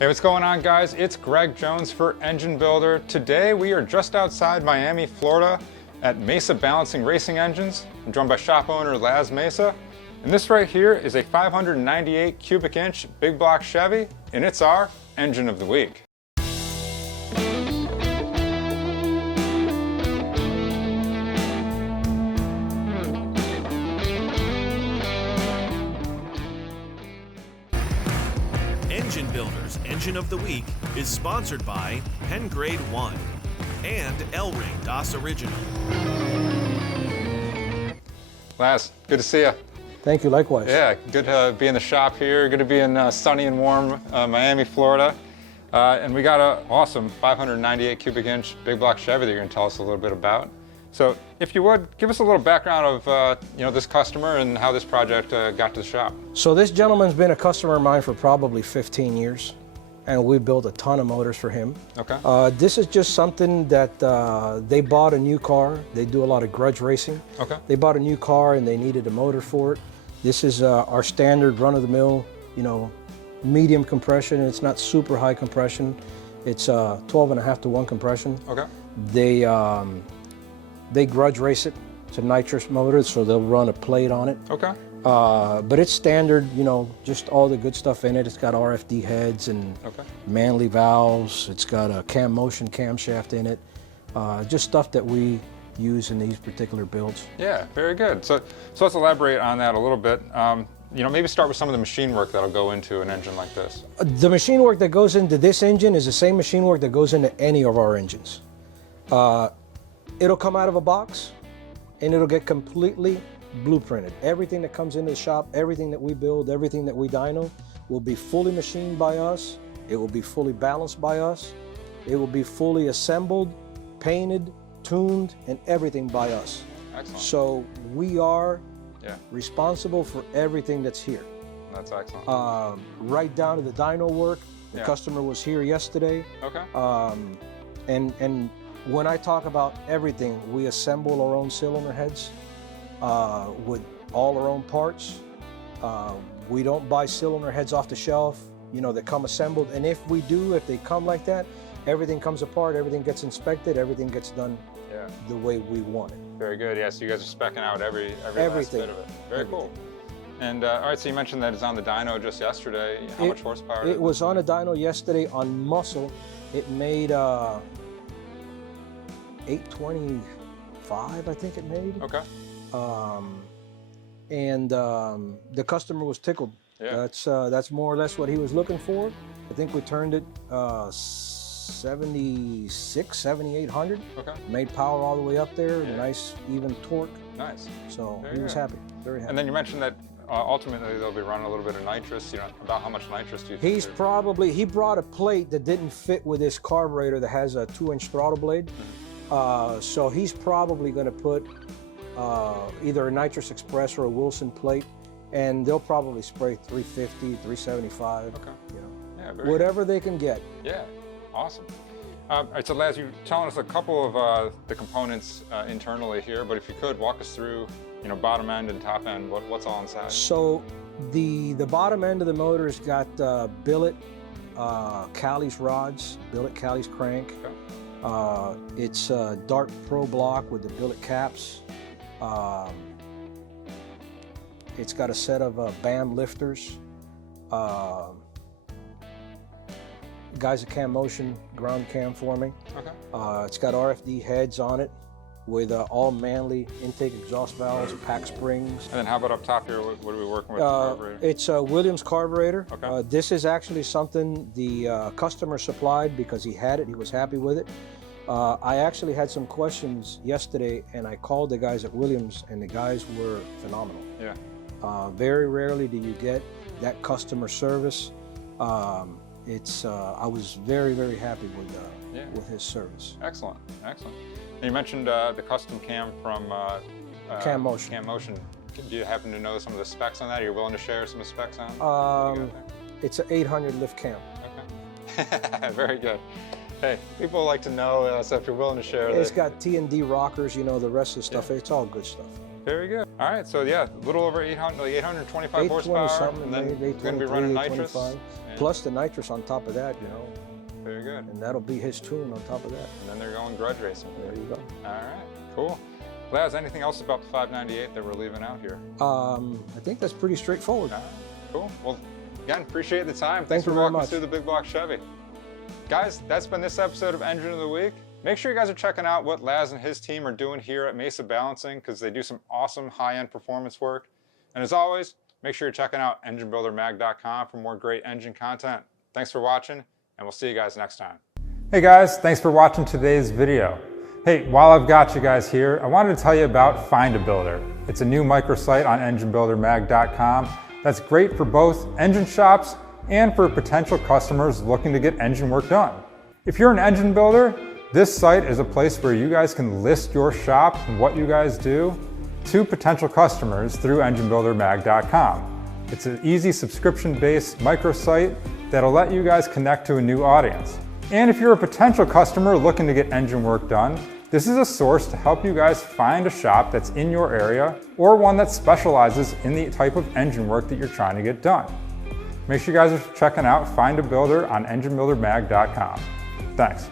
Hey, what's going on, guys? It's Greg Jones for Engine Builder. Today we are just outside Miami, Florida at Mesa Balancing Racing Engines. I'm joined by shop owner Lazaro Mesa. And this right here is a 598 cubic inch big block Chevy, and it's our engine of the week. Engine Builder's Engine of the Week is sponsored by Pengrade 1 and L-Ring DOS Original. Laz, good to see you. Thank you, likewise. Yeah, good to be in the shop here. Good to be in sunny and warm Miami, Florida. And we got an awesome 598 cubic inch big block Chevy that you're gonna tell us a little bit about. So if you would, give us a little background of this customer and how this project got to the shop. So this gentleman's been a customer of mine for probably 15 years, and we built a ton of motors for him. Okay. This is just something that they bought a new car. They do a lot of grudge racing. Okay. They bought a new car and they needed a motor for it. This is our standard run-of-the-mill, medium compression. It's not super high compression. It's 12.5 to 1 compression. Okay. They grudge race it. It's a nitrous motor, so they'll run a plate on it. Okay. But it's standard, just all the good stuff in it. It's got RFD heads and manly valves. It's got a cam motion camshaft in it. Just stuff that we use in these particular builds. Yeah, very good. So let's elaborate on that a little bit. Maybe start with some of the machine work that'll go into an engine like this. The machine work that goes into this engine is the same machine work that goes into any of our engines. It'll come out of a box and it'll get completely blueprinted. Everything that comes into the shop, everything that we build, everything that we dyno will be fully machined by us. It will be fully balanced by us. It will be fully assembled, painted, tuned, and everything by us. Excellent. So we are responsible for everything that's here. That's excellent. Right down to the dyno work. The customer was here yesterday. Okay. And when I talk about everything, we assemble our own cylinder heads with all our own parts. We don't buy cylinder heads off the shelf. They come assembled. And if we do, if they come like that, everything comes apart, everything gets inspected, everything gets done the way we want it. Very good. Yeah, so you guys are speccing out every last bit of it. Very cool. And all right, so you mentioned that it's on the dyno just yesterday. How much horsepower? It was on a dyno yesterday on muscle. It made 825, I think it made. Okay. The customer was tickled. Yeah. That's more or less what he was looking for. I think we turned it 7,800. Okay. Made power all the way up there. Yeah. Nice even torque. Nice. So Very he was good. happy. Very happy. And then you mentioned that ultimately they'll be running a little bit of nitrous. About how much nitrous do you think? He brought a plate that didn't fit with his carburetor that has a 2-inch throttle blade. So he's probably going to put either a Nitrous Express or a Wilson plate, and they'll probably spray 350, 375. Okay. Yeah, whatever they can get. Yeah, awesome. All right, so Laz, you're telling us a couple of the components internally here, but if you could walk us through, bottom end and top end, what's all inside? So the bottom end of the motor's got billet Callie's rods, billet Callie's crank. Okay. It's a Dart Pro block with the billet caps. It's got a set of BAM lifters. Guys at Cam Motion ground cam for me. Okay. It's got RFD heads on it with all manly intake exhaust valves, pack springs. And then how about up top here? What are we working with? Carburetor? It's a Williams carburetor. Okay. This is actually something the customer supplied because he had it, he was happy with it. I actually had some questions yesterday and I called the guys at Williams and the guys were phenomenal. Yeah. Very rarely do you get that customer service. I was very, very happy with his service. Excellent, excellent. And you mentioned the custom cam from Cam Motion. Cam Motion. Do you happen to know some of the specs on that? Are you willing to share some of the specs on? It's an 800 lift cam. Okay. Very good. Hey, people like to know, so if you're willing to share that. It's got T&D rockers, the rest of the stuff. It's all good stuff. Very good. All right, so yeah, a little over 800, like 825 horsepower, and then it's going to be running nitrous. Plus the nitrous on top of that, you know. Very good. And that'll be his tune on top of that. And then they're going grudge racing. There you go. All right, cool. Laz, anything else about the 598 that we're leaving out here? I think that's pretty straightforward. All right, cool. Well, again, appreciate the time. Thank for you very walking much. us through the big block Chevy. Guys, that's been this episode of Engine of the Week. Make sure you guys are checking out what Laz and his team are doing here at Mesa Balancing, because they do some awesome high-end performance work. And as always, make sure you're checking out enginebuildermag.com for more great engine content. Thanks for watching, and we'll see you guys next time. Hey guys, thanks for watching today's video. Hey, while I've got you guys here, I wanted to tell you about Find a Builder. It's a new microsite on enginebuildermag.com that's great for both engine shops and for potential customers looking to get engine work done. If you're an engine builder, this site is a place where you guys can list your shop and what you guys do to potential customers through enginebuildermag.com. It's an easy subscription-based microsite that'll let you guys connect to a new audience. And if you're a potential customer looking to get engine work done, this is a source to help you guys find a shop that's in your area or one that specializes in the type of engine work that you're trying to get done. Make sure you guys are checking out Find a Builder on enginebuildermag.com. Thanks.